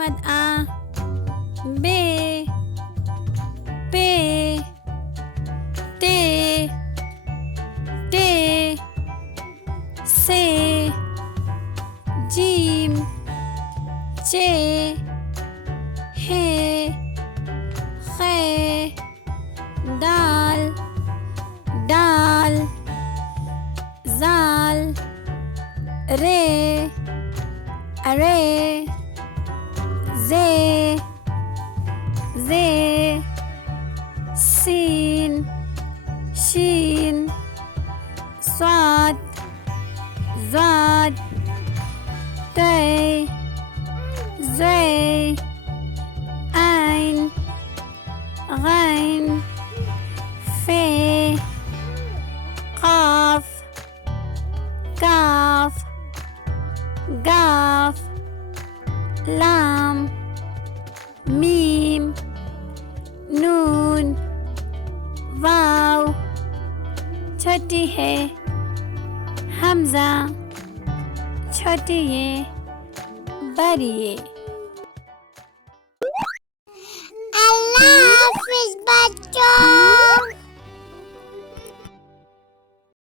मद आ बे पे ते टे से जीम चे हे खे दाल डाल जाल रे अरे जे सीन शीन स्वाद ज़ाद तय ज़े ऐन गैन फे क़ाफ काफ गाफ लाम मीम नून वाव छोटी है हमज़ा छोटी ये बड़ी ये। अल्लाह हाफिज़ बच्चों।